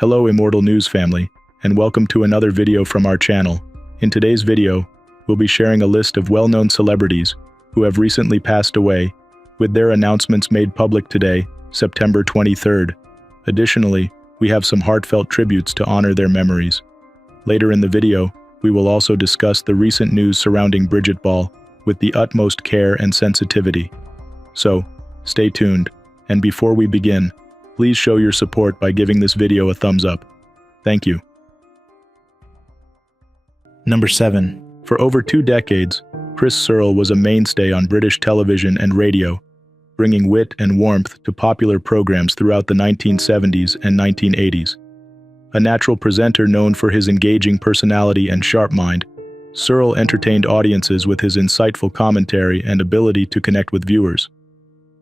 Hello Immortal News Family, and welcome to another video from our channel. In today's video, we'll be sharing a list of well-known celebrities who have recently passed away, with their announcements made public today, September 23rd. Additionally, we have some heartfelt tributes to honor their memories. Later in the video, we will also discuss the recent news surrounding Bridget Ball with the utmost care and sensitivity. So, stay tuned, and before we begin, please show your support by giving this video a thumbs up. Thank you. Number 7. For over 2 decades, Chris Serle was a mainstay on British television and radio, bringing wit and warmth to popular programs throughout the 1970s and 1980s. A natural presenter known for his engaging personality and sharp mind, Serle entertained audiences with his insightful commentary and ability to connect with viewers.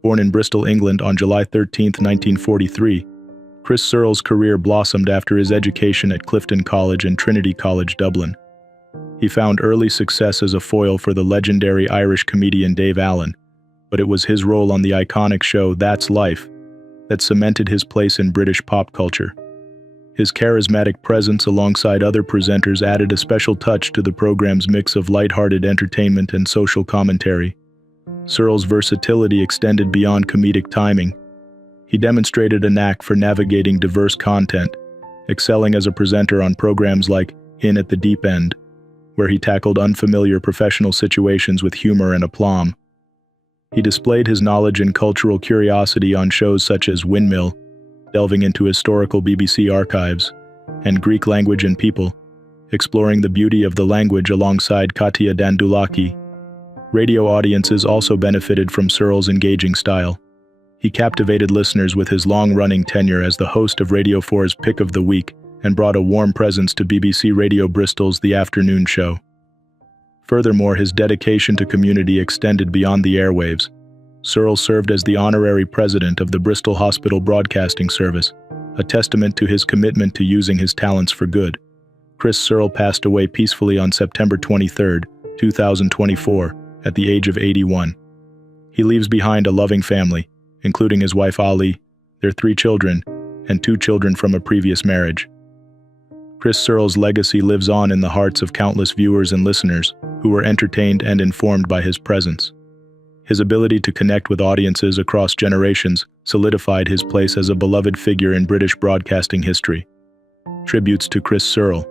Born in Bristol, England on July 13, 1943, Chris Serle's career blossomed after his education at Clifton College and Trinity College, Dublin. He found early success as a foil for the legendary Irish comedian Dave Allen, but it was his role on the iconic show That's Life that cemented his place in British pop culture. His charismatic presence alongside other presenters added a special touch to the program's mix of lighthearted entertainment and social commentary. Serle's versatility extended beyond comedic timing. He demonstrated a knack for navigating diverse content, excelling as a presenter on programs like In at the Deep End, where he tackled unfamiliar professional situations with humor and aplomb. He displayed his knowledge and cultural curiosity on shows such as Windmill, delving into historical BBC archives, and Greek Language and People, exploring the beauty of the language alongside Katia Dandulaki. Radio audiences also benefited from Serle's engaging style. He captivated listeners with his long-running tenure as the host of Radio 4's Pick of the Week and brought a warm presence to BBC Radio Bristol's The Afternoon Show. Furthermore, his dedication to community extended beyond the airwaves. Serle served as the honorary president of the Bristol Hospital Broadcasting Service, a testament to his commitment to using his talents for good. Chris Serle passed away peacefully on September 23, 2024, at the age of 81. He leaves behind a loving family, including his wife Ali, their 3 children, and 2 children from a previous marriage. Chris Serle's legacy lives on in the hearts of countless viewers and listeners who were entertained and informed by his presence. His ability to connect with audiences across generations solidified his place as a beloved figure in British broadcasting history. Tributes to Chris Serle.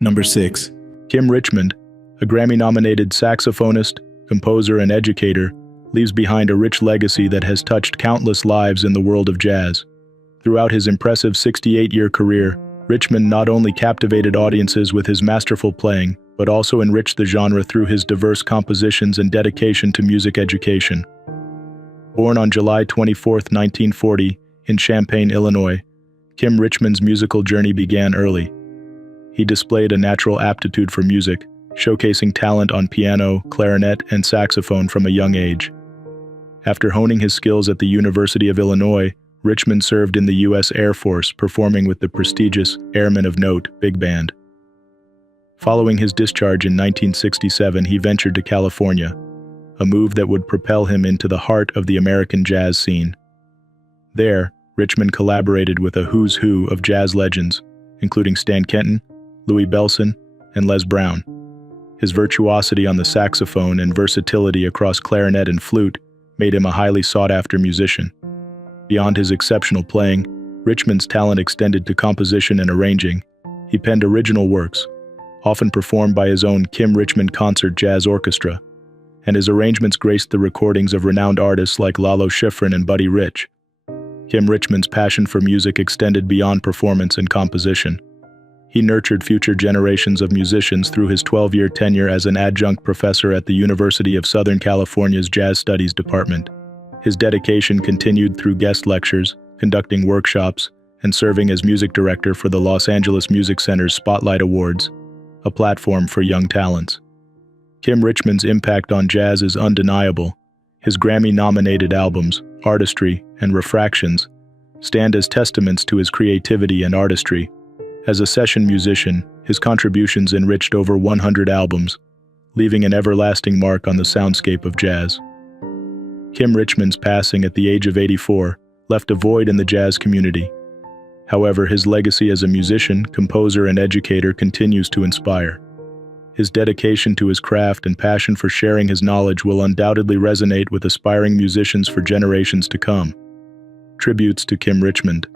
Number 6. Kim Richmond, a Grammy-nominated saxophonist, composer, and educator, leaves behind a rich legacy that has touched countless lives in the world of jazz. Throughout his impressive 68-year career, Richmond not only captivated audiences with his masterful playing, but also enriched the genre through his diverse compositions and dedication to music education. Born on July 24, 1940, in Champaign, Illinois, Kim Richmond's musical journey began early. He displayed a natural aptitude for music, showcasing talent on piano, clarinet, and saxophone from a young age. After honing his skills at the University of Illinois, Richmond served in the U.S. Air Force, performing with the prestigious Airmen of Note Big Band. Following his discharge in 1967, he ventured to California, a move that would propel him into the heart of the American jazz scene. There, Richmond collaborated with a who's who of jazz legends, including Stan Kenton, Louis Bellson, and Les Brown. His virtuosity on the saxophone and versatility across clarinet and flute made him a highly sought-after musician. Beyond his exceptional playing, Richmond's talent extended to composition and arranging. He penned original works, often performed by his own Kim Richmond Concert Jazz Orchestra, and his arrangements graced the recordings of renowned artists like Lalo Schifrin and Buddy Rich. Kim Richmond's passion for music extended beyond performance and composition. He nurtured future generations of musicians through his 12-year tenure as an adjunct professor at the University of Southern California's Jazz Studies Department. His dedication continued through guest lectures, conducting workshops, and serving as music director for the Los Angeles Music Center's Spotlight Awards, a platform for young talents. Kim Richmond's impact on jazz is undeniable. His Grammy-nominated albums, Artistry and Refractions, stand as testaments to his creativity and artistry. As a session musician, his contributions enriched over 100 albums, leaving an everlasting mark on the soundscape of jazz. Kim Richmond's passing at the age of 84 left a void in the jazz community. However, his legacy as a musician, composer, and educator continues to inspire. His dedication to his craft and passion for sharing his knowledge will undoubtedly resonate with aspiring musicians for generations to come. Tributes to Kim Richmond.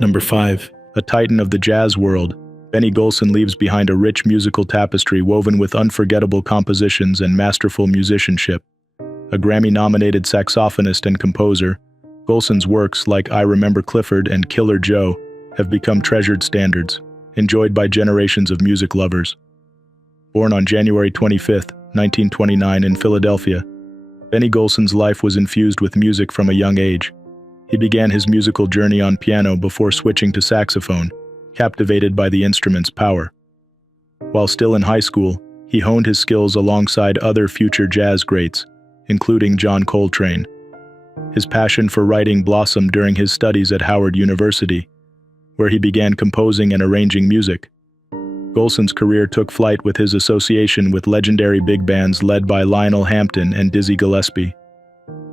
Number 5. A titan of the jazz world, Benny Golson leaves behind a rich musical tapestry woven with unforgettable compositions and masterful musicianship. A Grammy-nominated saxophonist and composer, Golson's works like I Remember Clifford and Killer Joe have become treasured standards, enjoyed by generations of music lovers. Born on January 25, 1929 in Philadelphia, Benny Golson's life was infused with music from a young age. He began his musical journey on piano before switching to saxophone, captivated by the instrument's power. While still in high school, he honed his skills alongside other future jazz greats, including John Coltrane. His passion for writing blossomed during his studies at Howard University, where he began composing and arranging music. Golson's career took flight with his association with legendary big bands led by Lionel Hampton and Dizzy Gillespie.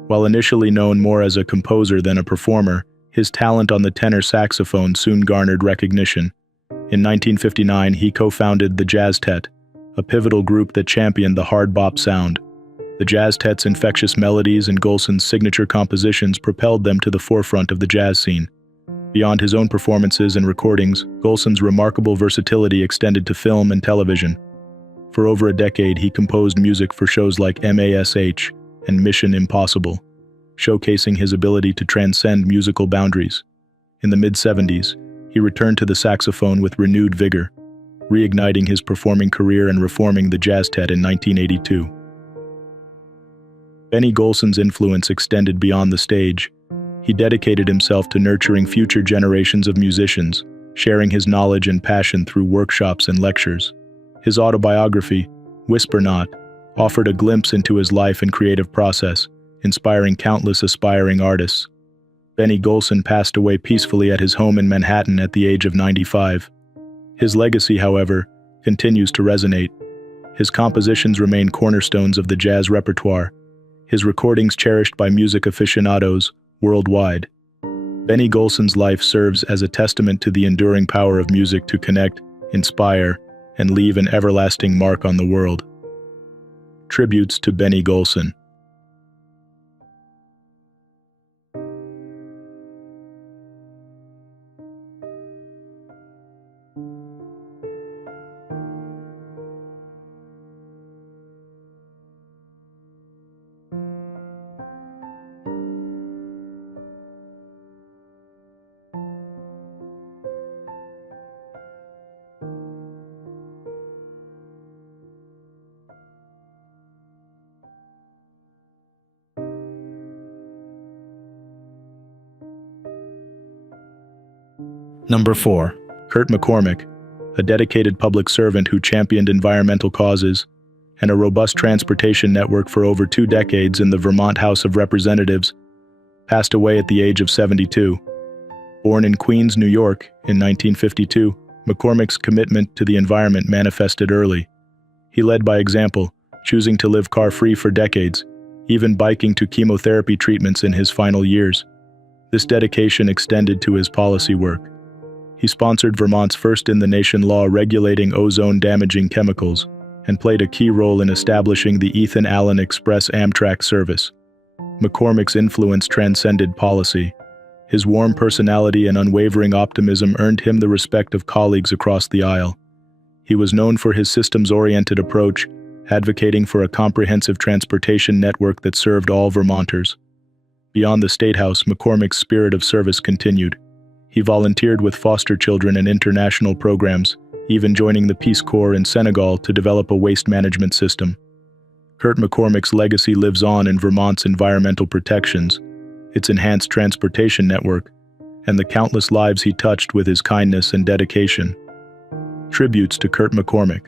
While initially known more as a composer than a performer, his talent on the tenor saxophone soon garnered recognition. In 1959, he co-founded the Jazztet, a pivotal group that championed the hard bop sound. The Jazztet's infectious melodies and Golson's signature compositions propelled them to the forefront of the jazz scene. Beyond his own performances and recordings, Golson's remarkable versatility extended to film and television. For over a decade, he composed music for shows like MASH and Mission Impossible, showcasing his ability to transcend musical boundaries. In the mid-70s, he returned to the saxophone with renewed vigor, reigniting his performing career and reforming the Jazztet in 1982. Benny Golson's influence extended beyond the stage. He dedicated himself to nurturing future generations of musicians, sharing his knowledge and passion through workshops and lectures. His autobiography, Whisper Not, offered a glimpse into his life and creative process, inspiring countless aspiring artists. Benny Golson passed away peacefully at his home in Manhattan at the age of 95. His legacy, however, continues to resonate. His compositions remain cornerstones of the jazz repertoire, his recordings cherished by music aficionados worldwide. Benny Golson's life serves as a testament to the enduring power of music to connect, inspire, and leave an everlasting mark on the world. Tributes to Benny Golson. Number 4. Kurt McCormick, a dedicated public servant who championed environmental causes and a robust transportation network for over 2 decades in the Vermont House of Representatives, passed away at the age of 72. Born in Queens, New York, in 1952, McCormick's commitment to the environment manifested early. He led by example, choosing to live car-free for decades, even biking to chemotherapy treatments in his final years. This dedication extended to his policy work. He sponsored Vermont's first-in-the-nation law regulating ozone-damaging chemicals and played a key role in establishing the Ethan Allen Express Amtrak service. McCormick's influence transcended policy. His warm personality and unwavering optimism earned him the respect of colleagues across the aisle. He was known for his systems-oriented approach, advocating for a comprehensive transportation network that served all Vermonters. Beyond the State House, McCormick's spirit of service continued. He volunteered with foster children and international programs, even joining the Peace Corps in Senegal to develop a waste management system. Kurt McCormick's legacy lives on in Vermont's environmental protections, its enhanced transportation network, and the countless lives he touched with his kindness and dedication. Tributes to Kurt McCormick.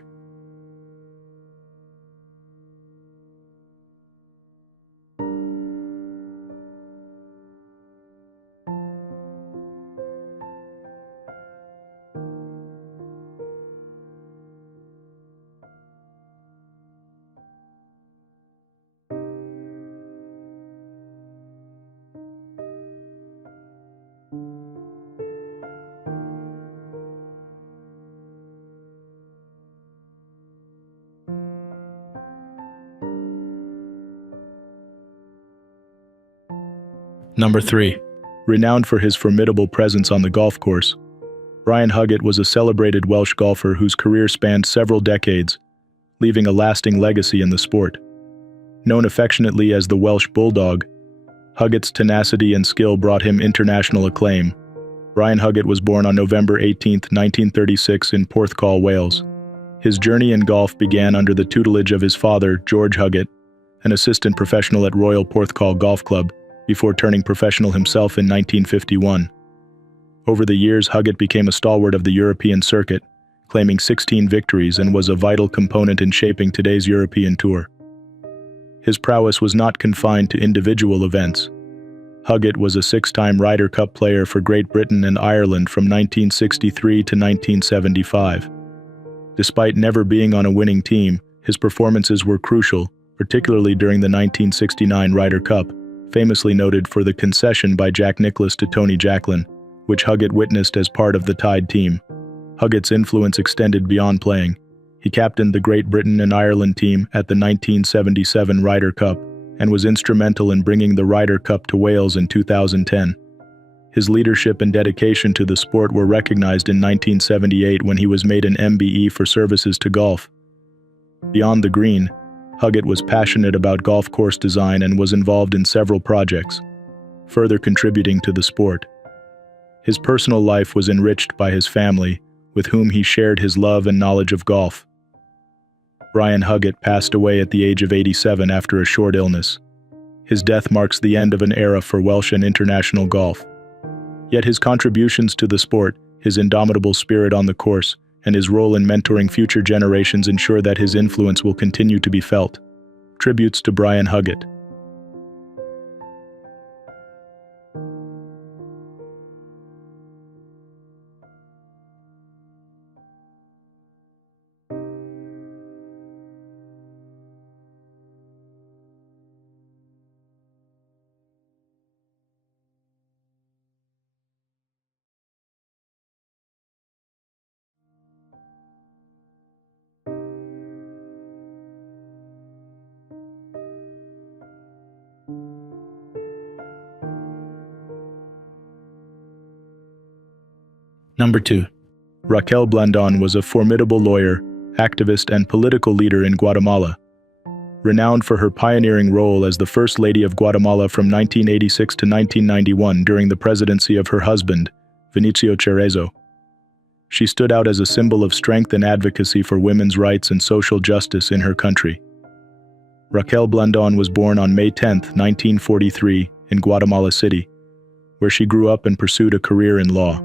Number 3. Renowned for his formidable presence on the golf course, Brian Huggett was a celebrated Welsh golfer whose career spanned several decades, leaving a lasting legacy in the sport. Known affectionately as the Welsh Bulldog, Huggett's tenacity and skill brought him international acclaim. Brian Huggett was born on November 18, 1936 in Porthcawl, Wales. His journey in golf began under the tutelage of his father, George Huggett, an assistant professional at Royal Porthcawl Golf Club, before turning professional himself in 1951. Over the years, Huggett became a stalwart of the European circuit, claiming 16 victories, and was a vital component in shaping today's European tour. His prowess was not confined to individual events. Huggett was a 6-time Ryder Cup player for Great Britain and Ireland from 1963 to 1975. Despite never being on a winning team, his performances were crucial, particularly during the 1969 Ryder Cup, famously noted for the concession by Jack Nicklaus to Tony Jacklin, which Huggett witnessed as part of the tied team. Huggett's influence extended beyond playing. He captained the Great Britain and Ireland team at the 1977 Ryder Cup and was instrumental in bringing the Ryder Cup to Wales in 2010. His leadership and dedication to the sport were recognized in 1978 when he was made an MBE for services to golf. Beyond the green, Huggett was passionate about golf course design and was involved in several projects, further contributing to the sport. His personal life was enriched by his family, with whom he shared his love and knowledge of golf. Brian Huggett passed away at the age of 87 after a short illness. His death marks the end of an era for Welsh and international golf. Yet his contributions to the sport, his indomitable spirit on the course, and his role in mentoring future generations ensure that his influence will continue to be felt. Tributes to Brian Huggett. Number 2. Raquel Blandón was a formidable lawyer, activist, and political leader in Guatemala. Renowned for her pioneering role as the First Lady of Guatemala from 1986 to 1991 during the presidency of her husband, Vinicio Cerezo. She stood out as a symbol of strength and advocacy for women's rights and social justice in her country. Raquel Blandón was born on May 10, 1943, in Guatemala City, where she grew up and pursued a career in law.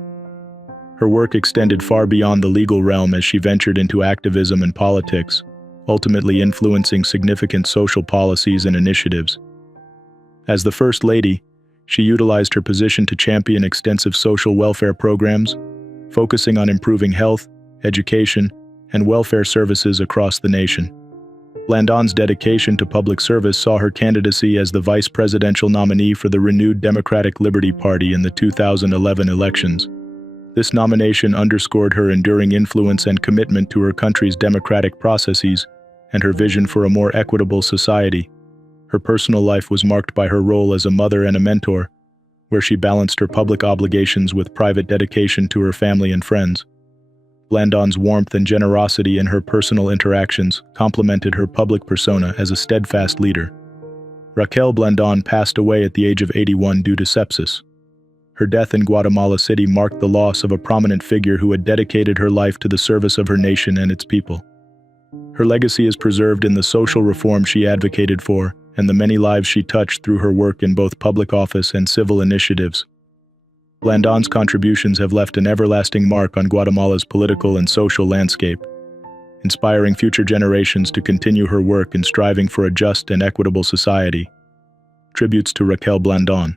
Her work extended far beyond the legal realm as she ventured into activism and politics, ultimately influencing significant social policies and initiatives. As the First Lady, she utilized her position to champion extensive social welfare programs, focusing on improving health, education, and welfare services across the nation. Blandón's dedication to public service saw her candidacy as the vice presidential nominee for the renewed Democratic Liberty Party in the 2011 elections. This nomination underscored her enduring influence and commitment to her country's democratic processes and her vision for a more equitable society. Her personal life was marked by her role as a mother and a mentor, where she balanced her public obligations with private dedication to her family and friends. Blandon's warmth and generosity in her personal interactions complemented her public persona as a steadfast leader. Raquel Blandon passed away at the age of 81 due to sepsis. Her death in Guatemala City marked the loss of a prominent figure who had dedicated her life to the service of her nation and its people. Her legacy is preserved in the social reform she advocated for and the many lives she touched through her work in both public office and civil initiatives. Blandon's contributions have left an everlasting mark on Guatemala's political and social landscape, inspiring future generations to continue her work in striving for a just and equitable society. Tributes to Raquel Blandon.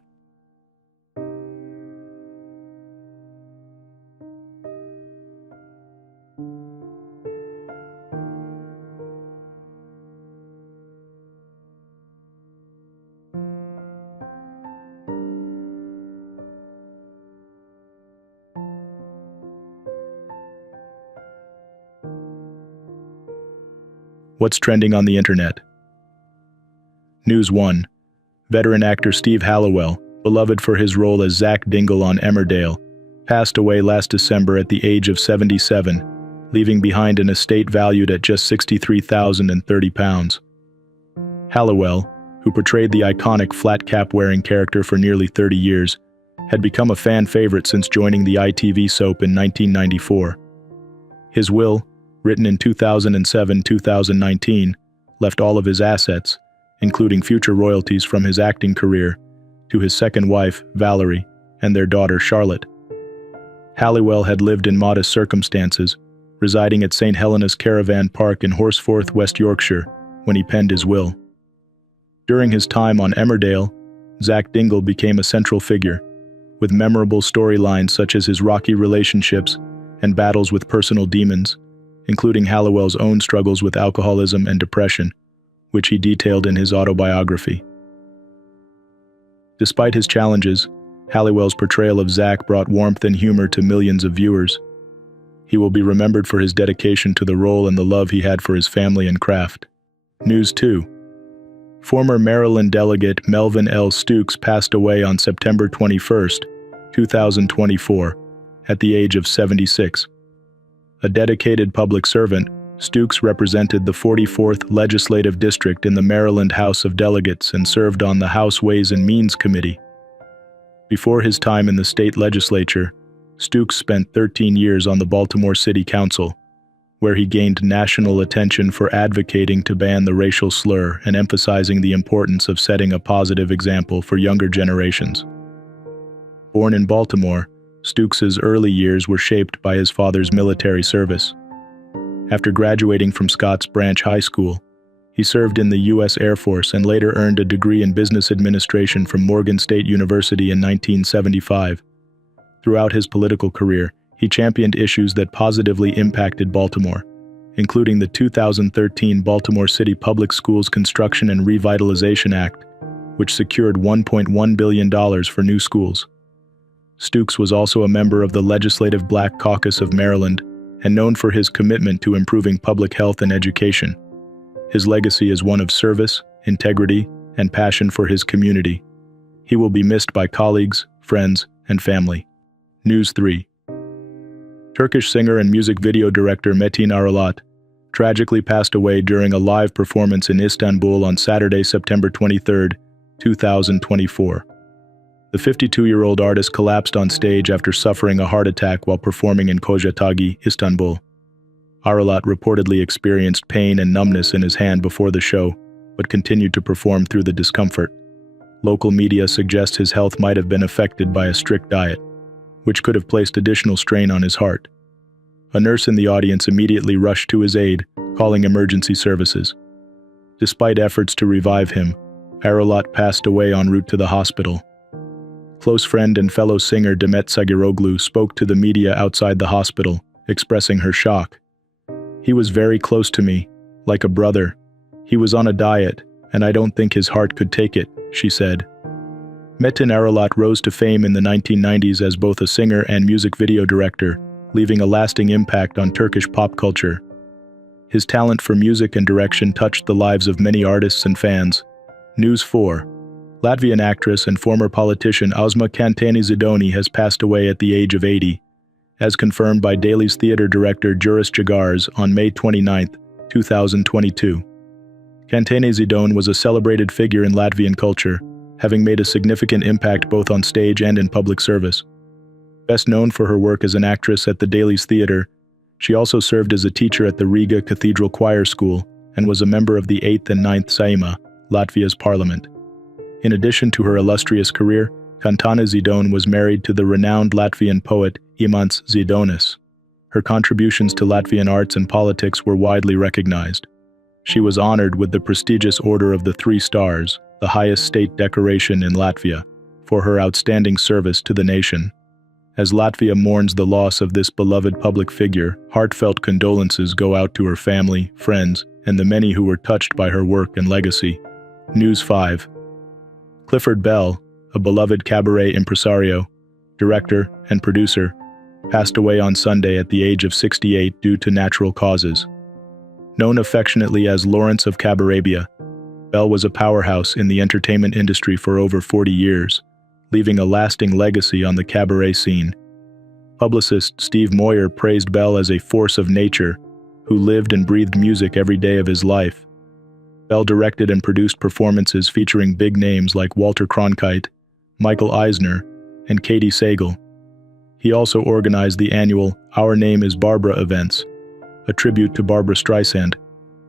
What's trending on the internet? News 1. Veteran actor Steve Hallowell, beloved for his role as Zach Dingle on Emmerdale, passed away last December at the age of 77, leaving behind an estate valued at just £63,030. Hallowell, who portrayed the iconic flat-cap-wearing character for nearly 30 years, had become a fan favorite since joining the ITV soap in 1994. His will, written in 2007-2019, left all of his assets, including future royalties from his acting career, to his second wife, Valerie, and their daughter, Charlotte. Hallowell had lived in modest circumstances, residing at St. Helena's Caravan Park in Horsforth, West Yorkshire, when he penned his will. During his time on Emmerdale, Zach Dingle became a central figure, with memorable storylines such as his rocky relationships and battles with personal demons, including Hallowell's own struggles with alcoholism and depression, which he detailed in his autobiography. Despite his challenges, Hallowell's portrayal of Zach brought warmth and humor to millions of viewers. He will be remembered for his dedication to the role and the love he had for his family and craft. News 2. Former Maryland delegate Melvin L. Stukes passed away on September 21, 2024, at the age of 76. A dedicated public servant, Stukes represented the 44th Legislative District in the Maryland House of Delegates and served on the House Ways and Means Committee. Before his time in the state legislature, Stukes spent 13 years on the Baltimore City Council, where he gained national attention for advocating to ban the racial slur and emphasizing the importance of setting a positive example for younger generations. Born in Baltimore, Stukes's early years were shaped by his father's military service. After graduating from Scotts Branch High School, he served in the U.S. Air Force and later earned a degree in business administration from Morgan State University in 1975. Throughout his political career, he championed issues that positively impacted Baltimore, including the 2013 Baltimore City Public Schools Construction and Revitalization Act, which secured $1.1 billion for new schools. Stukes was also a member of the Legislative Black Caucus of Maryland and known for his commitment to improving public health and education. His legacy is one of service, integrity, and passion for his community. He will be missed by colleagues, friends, and family. News 3. Turkish singer and music video director Metin Aralat tragically passed away during a live performance in Istanbul on Saturday, September 23, 2024. The 52-year-old artist collapsed on stage after suffering a heart attack while performing in Kocaeli, Istanbul. Aralat reportedly experienced pain and numbness in his hand before the show, but continued to perform through the discomfort. Local media suggest his health might have been affected by a strict diet, which could have placed additional strain on his heart. A nurse in the audience immediately rushed to his aid, calling emergency services. Despite efforts to revive him, Aralat passed away en route to the hospital. Close friend and fellow singer Demet Sagiroglu spoke to the media outside the hospital, expressing her shock. "He was very close to me, like a brother. He was on a diet, and I don't think his heart could take it," she said. Metin Aralat rose to fame in the 1990s as both a singer and music video director, leaving a lasting impact on Turkish pop culture. His talent for music and direction touched the lives of many artists and fans. News 4. Latvian actress and former politician Ausma Kantani-Zidoni has passed away at the age of 80, as confirmed by Daly's theater director Juris Jagars on May 29, 2022. Kantani-Zidoni was a celebrated figure in Latvian culture, having made a significant impact both on stage and in public service. Best known for her work as an actress at the Daly's Theatre, she also served as a teacher at the Riga Cathedral Choir School and was a member of the 8th and 9th Saeima, Latvia's parliament. In addition to her illustrious career, Kantani-Zidoni was married to the renowned Latvian poet Imants Zidonis. Her contributions to Latvian arts and politics were widely recognized. She was honored with the prestigious Order of the Three Stars, the highest state decoration in Latvia, for her outstanding service to the nation. As Latvia mourns the loss of this beloved public figure, heartfelt condolences go out to her family, friends, and the many who were touched by her work and legacy. News 5. Clifford Bell, a beloved cabaret impresario, director, and producer, passed away on Sunday at the age of 68 due to natural causes. Known affectionately as Lawrence of Cabaretbia, Bell was a powerhouse in the entertainment industry for over 40 years, leaving a lasting legacy on the cabaret scene. Publicist Steve Moyer praised Bell as a force of nature who lived and breathed music every day of his life. Bell directed and produced performances featuring big names like Walter Cronkite, Michael Eisner, and Katie Sagal. He also organized the annual Our Name is Barbara events, a tribute to Barbra Streisand,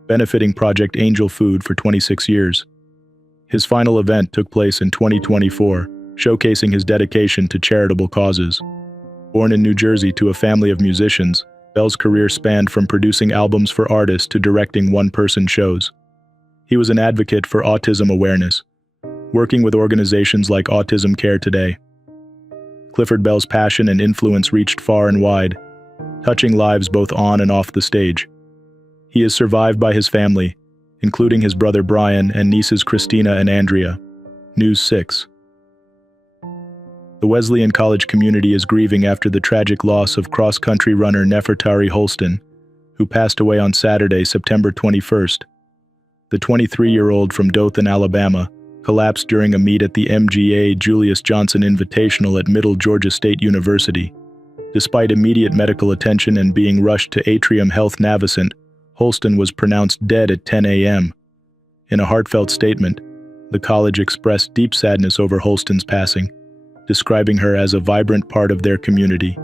benefiting Project Angel Food for 26 years. His final event took place in 2024, showcasing his dedication to charitable causes. Born in New Jersey to a family of musicians, Bell's career spanned from producing albums for artists to directing one-person shows. He was an advocate for autism awareness, working with organizations like Autism Care Today. Clifford Bell's passion and influence reached far and wide, touching lives both on and off the stage. He is survived by his family, including his brother Brian and nieces Christina and Andrea. News 6. The Wesleyan College community is grieving after the tragic loss of cross-country runner Nefertari Holston, who passed away on Saturday, September 21st. The 23-year-old from Dothan, Alabama, collapsed during a meet at the MGA Julius Johnson Invitational at Middle Georgia State University. Despite immediate medical attention and being rushed to Atrium Health Navicent, Holston was pronounced dead at 10 a.m. In a heartfelt statement, the college expressed deep sadness over Holston's passing, describing her as a vibrant part of their community.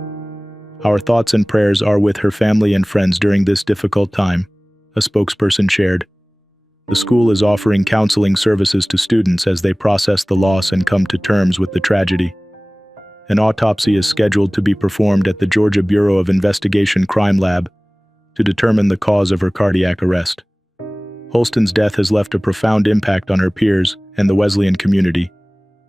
Our thoughts and prayers are with her family and friends during this difficult time, a spokesperson shared. The school is offering counseling services to students as they process the loss and come to terms with the tragedy. An autopsy is scheduled to be performed at the Georgia Bureau of Investigation Crime Lab to determine the cause of her cardiac arrest. Holston's death has left a profound impact on her peers and the Wesleyan community.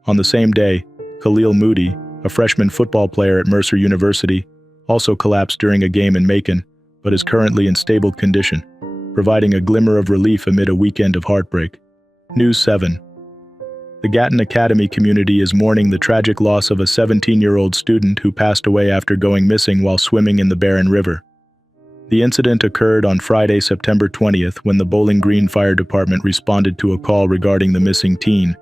On the same day, Khalil Moody, a freshman football player at Mercer University, also collapsed during a game in Macon, but is currently in stable condition, providing a glimmer of relief amid a weekend of heartbreak. News 7. The Gatton Academy community is mourning the tragic loss of a 17-year-old student who passed away after going missing while swimming in the Barron River. The incident occurred on Friday, September 20th, when the Bowling Green Fire Department responded to a call regarding the missing teen.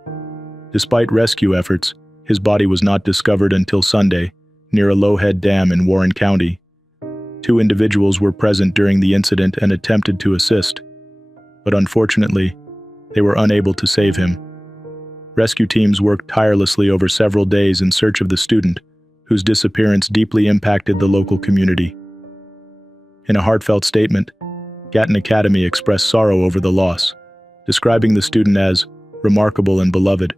Despite rescue efforts, his body was not discovered until Sunday, near a Lowhead Dam in Warren County. 2 individuals were present during the incident and attempted to assist, but unfortunately, they were unable to save him. Rescue teams worked tirelessly over several days in search of the student, whose disappearance deeply impacted the local community. In a heartfelt statement, Gatton Academy expressed sorrow over the loss, describing the student as remarkable and beloved.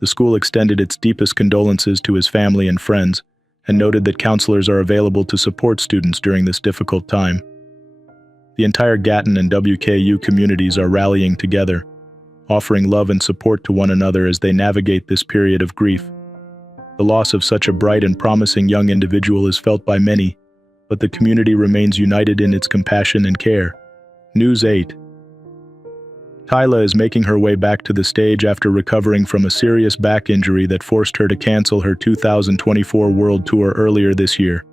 The school extended its deepest condolences to his family and friends, and noted that counselors are available to support students during this difficult time. The entire Gatton and WKU communities are rallying together, offering love and support to one another as they navigate this period of grief. The loss of such a bright and promising young individual is felt by many, but the community remains united in its compassion and care. News 8. Tyla is making her way back to the stage after recovering from a serious back injury that forced her to cancel her 2024 World Tour earlier this year.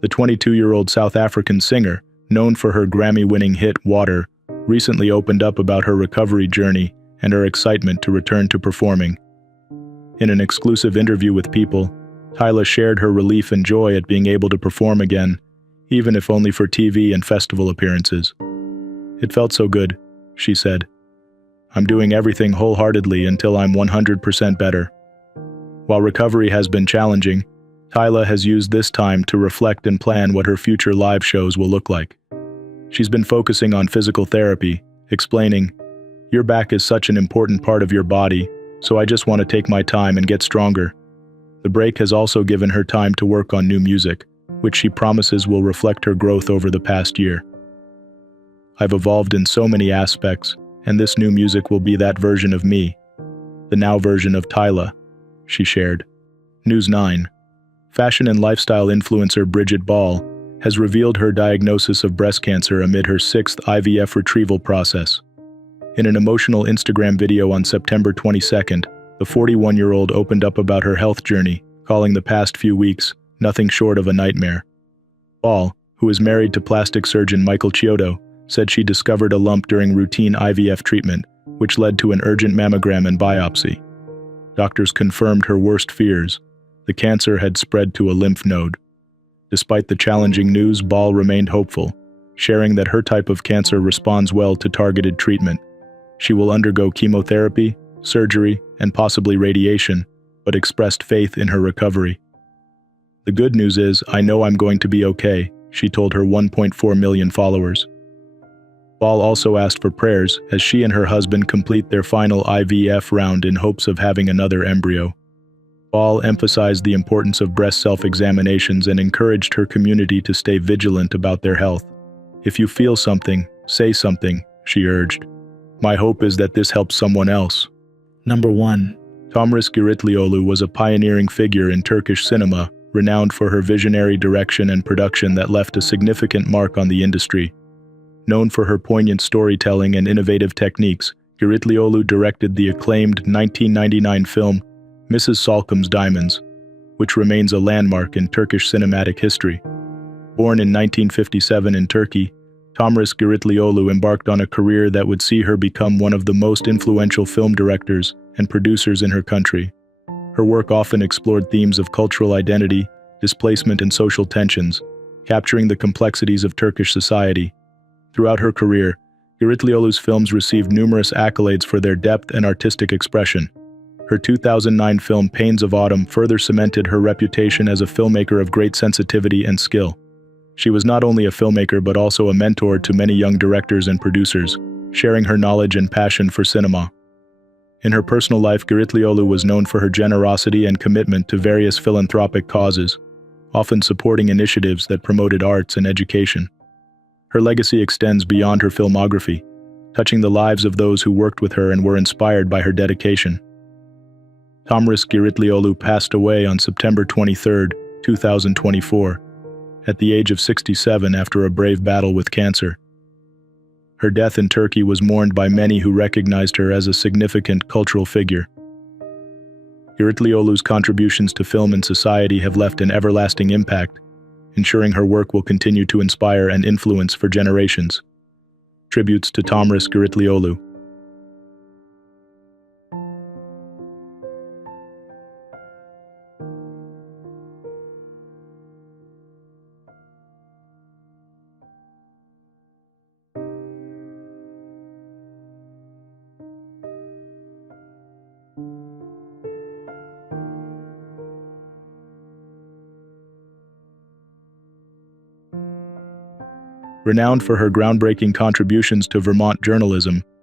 The 22-year-old South African singer, known for her Grammy-winning hit Water, recently opened up about her recovery journey and her excitement to return to performing. In an exclusive interview with People, TodaY shared her relief and joy at being able to perform again, even if only for TV and festival appearances. "It felt so good," she said. "I'm doing everything wholeheartedly until I'm 100% better." While recovery has been challenging, TodaY has used this time to reflect and plan what her future live shows will look like. She's been focusing on physical therapy, explaining, "Your back is such an important part of your body, so I just want to take my time and get stronger." The break has also given her time to work on new music, which she promises will reflect her growth over the past year. "I've evolved in so many aspects, and this new music will be that version of me, the now version of TodaY," she shared. News 9. Fashion and lifestyle influencer Bridget Ball has revealed her diagnosis of breast cancer amid her 6th IVF retrieval process. In an emotional Instagram video on September 22nd, the 41-year-old opened up about her health journey, calling the past few weeks nothing short of a nightmare. Ball, who is married to plastic surgeon Michael Chiodo, said she discovered a lump during routine IVF treatment, which led to an urgent mammogram and biopsy. Doctors confirmed her worst fears. The cancer had spread to a lymph node. Despite the challenging news, Ball remained hopeful, sharing that her type of cancer responds well to targeted treatment. She will undergo chemotherapy, surgery, and possibly radiation, but expressed faith in her recovery. "The good news is, I know I'm going to be okay," she told her 1.4 million followers. Ball also asked for prayers as she and her husband complete their final IVF round in hopes of having another embryo. Ball emphasized the importance of breast self-examinations and encouraged her community to stay vigilant about their health. "If you feel something, say something," she urged. "My hope is that this helps someone else." Number 1. Tomris Giritlioglu was a pioneering figure in Turkish cinema, renowned for her visionary direction and production that left a significant mark on the industry. Known for her poignant storytelling and innovative techniques, Giritlioglu directed the acclaimed 1999 film Mrs. Salkım's Diamonds, which remains a landmark in Turkish cinematic history. Born in 1957 in Turkey, Tomris Giritlioglu embarked on a career that would see her become one of the most influential film directors and producers in her country. Her work often explored themes of cultural identity, displacement, and social tensions, capturing the complexities of Turkish society. Throughout her career, Giritlioglu's films received numerous accolades for their depth and artistic expression. Her 2009 film Pains of Autumn further cemented her reputation as a filmmaker of great sensitivity and skill. She was not only a filmmaker but also a mentor to many young directors and producers, sharing her knowledge and passion for cinema. In her personal life, Giritlioglu was known for her generosity and commitment to various philanthropic causes, often supporting initiatives that promoted arts and education. Her legacy extends beyond her filmography, touching the lives of those who worked with her and were inspired by her dedication. Tomris Giritlioglu passed away on September 23, 2024, at the age of 67 after a brave battle with cancer. Her death in Turkey was mourned by many who recognized her as a significant cultural figure. Giritlioglu's contributions to film and society have left an everlasting impact, ensuring her work will continue to inspire and influence for generations. Tributes to Tomris Giritlioglu. Renowned for her groundbreaking contributions to Vermont journalism,